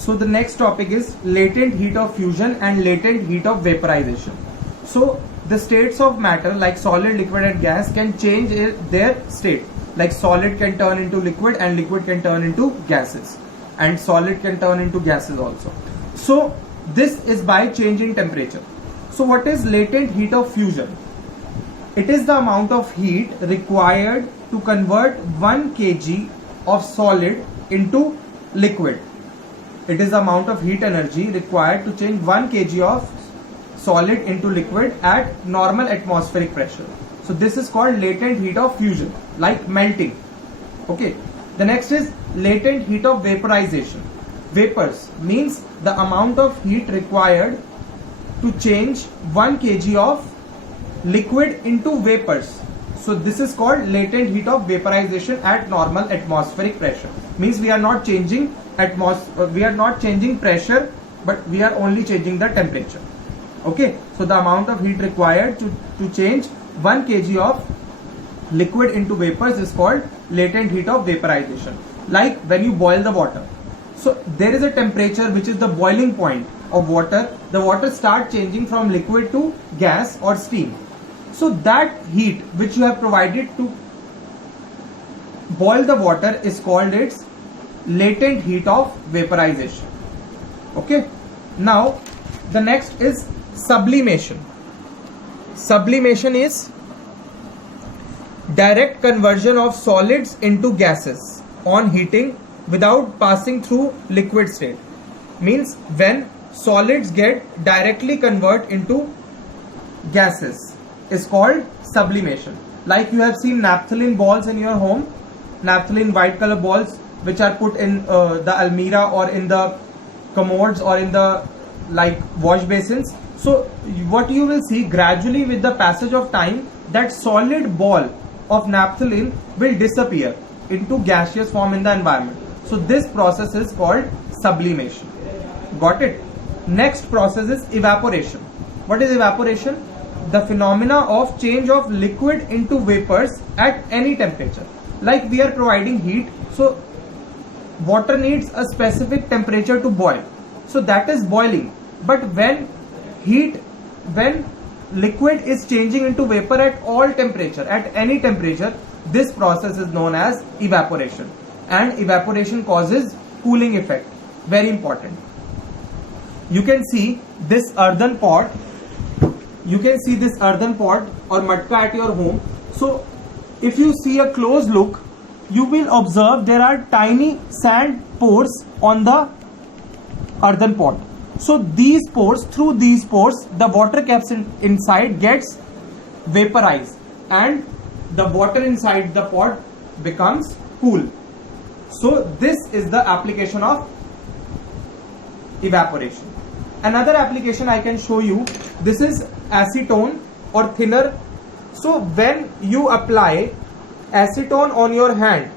So the next topic is latent heat of fusion and latent heat of vaporization. So the states of matter like solid, liquid and gas can change their state. Like solid can turn into liquid and liquid can turn into gases, and solid can turn into gases also. So this is by changing temperature. So what is latent heat of fusion? It is the amount of heat required to convert 1 kg of solid into liquid. It is the amount of heat energy required to change 1 kg of solid into liquid at normal atmospheric pressure. So this is called latent heat of fusion, like melting. Okay. The next is latent heat of vaporization. Vapors means the amount of heat required to change 1 kg of liquid into vapors. So this is called latent heat of vaporization at normal atmospheric pressure. Means we are not changing pressure, but we are only changing the temperature. Okay, so the amount of heat required to change 1 kg of liquid into vapors is called latent heat of vaporization. Like when you boil the water, so there is a temperature which is the boiling point of water. The water starts changing from liquid to gas or steam. So that heat which you have provided to boil the water is called its latent heat of vaporization. Okay. Now the next is sublimation. Sublimation is direct conversion of solids into gases on heating without passing through liquid state. Means when solids get directly convert into gases is called sublimation. Like you have seen naphthalene balls in your home, naphthalene white color balls which are put in the almirah or in the commodes or in the wash basins. So what you will see gradually with the passage of time, that solid ball of naphthalene will disappear into gaseous form in the environment. So this process is called sublimation. Got it? Next process is evaporation. What is evaporation? The phenomena of change of liquid into vapors at any temperature. Like we are providing heat, so water needs a specific temperature to boil. So that is boiling. But when liquid is changing into vapor at all temperature, at any temperature, this process is known as evaporation. And evaporation causes cooling effect. Very important. You can see this earthen pot. You can see this earthen pot or matka at your home. So if you see a close look, you will observe there are tiny sand pores on the earthen pot. So these pores, through these pores, the water capsule inside gets vaporized and the water inside the pot becomes cool. So this is the application of evaporation. Another application I can show you, this is acetone or thinner. So when you apply acetone on your hand,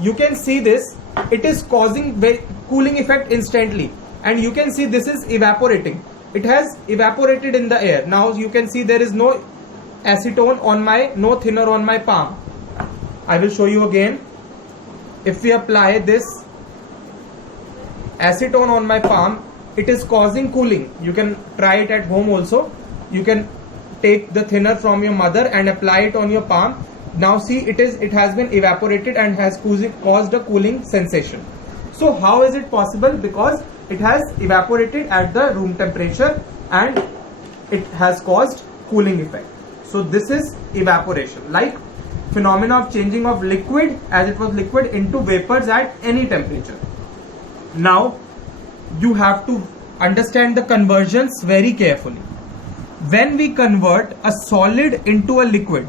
you can see this, it is causing cooling effect instantly, and you can see this is evaporating. It has evaporated in the air. Now you can see there is no acetone on no thinner on my palm. I will show you again. If we apply this acetone on my palm, it is causing cooling. You can try it at home also. You can take the thinner from your mother and apply it on your palm. Now see, it has been evaporated and has caused a cooling sensation. So how is it possible? Because it has evaporated at the room temperature and it has caused cooling effect. So this is evaporation, like phenomena of changing of liquid as it was liquid into vapors at any temperature. Now you have to understand the conversions very carefully. When we convert a solid into a liquid,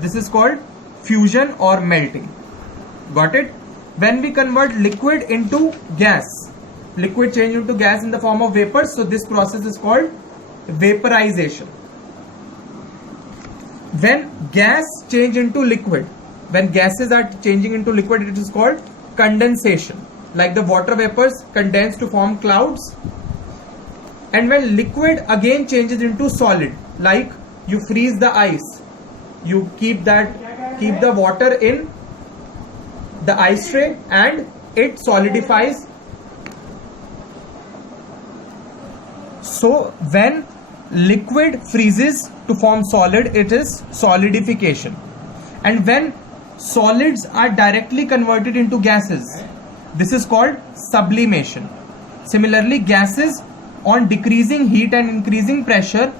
this is called fusion or melting. Got it? When we convert liquid into gas, liquid change into gas in the form of vapors, so this process is called vaporization. When gas change into liquid, when gases are changing into liquid, it is called condensation. Like the water vapors condense to form clouds. And when liquid again changes into solid, like you freeze the ice, you keep keep the water in the ice tray and it solidifies. So when liquid freezes to form solid, it is solidification. And when solids are directly converted into gases, this is called sublimation. Similarly, gases on decreasing heat and increasing pressure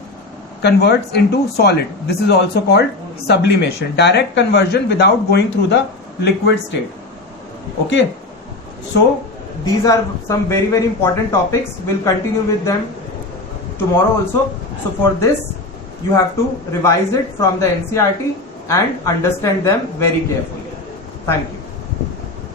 converts into solid. This is also called sublimation. Direct conversion without going through the liquid state. Okay. So these are some very, very important topics. We'll continue with them tomorrow also. So for this, you have to revise it from the NCERT and understand them very carefully. Thank you.